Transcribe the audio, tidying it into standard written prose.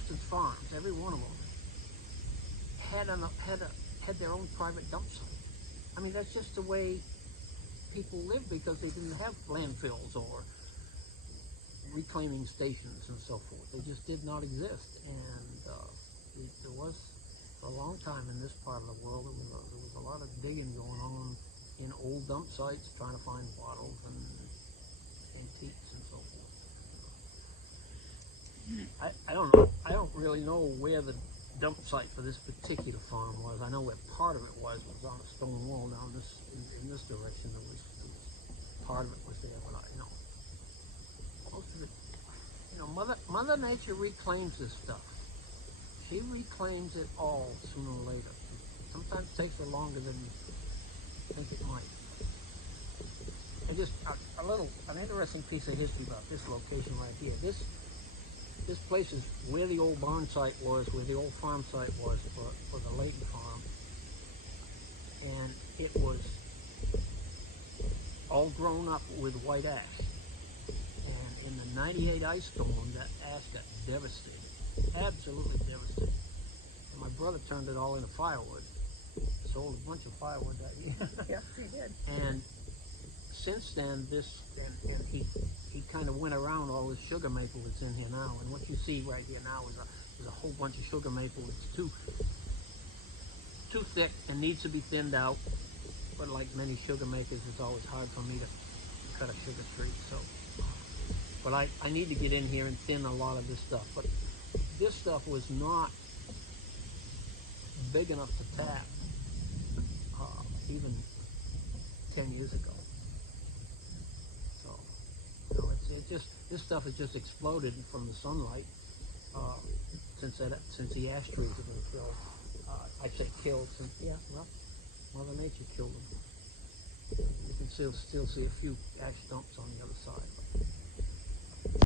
existed farms, every one of them, had their own private dump site. I mean, that's just the way people lived because they didn't have landfills or reclaiming stations and so forth. They just did not exist. And there was, for a long time in this part of the world, there was a lot of digging going on in old dump sites, trying to find bottles and antiques and so forth. I don't know. I don't really know where the dump site for this particular farm was. I know where part of it was on a stone wall down this in this direction. There was part of it was there, but most of it, Mother Nature reclaims this stuff. She reclaims it all sooner or later. Sometimes it takes her longer than you think it might. And just an interesting piece of history about this location right here. This place is where the old barn site was, where the old farm site was for the Layton farm. And it was all grown up with white ash. And in the '98 ice storm, that ash got devastated, absolutely devastated. And my brother turned it all into firewood. Sold a bunch of firewood that year. Yes, he did. And since then, and he kind of went around all this sugar maple that's in here now. And what you see right here now is a whole bunch of sugar maple. It's too thick and needs to be thinned out. But like many sugar makers, it's always hard for me to cut a sugar tree. But I need to get in here and thin a lot of this stuff. But this stuff was not big enough to tap even 10 years ago. So this stuff has just exploded from the sunlight since the ash trees have been killed. I'd say killed since, well, Mother Nature killed them. You can still see a few ash dumps on the other side.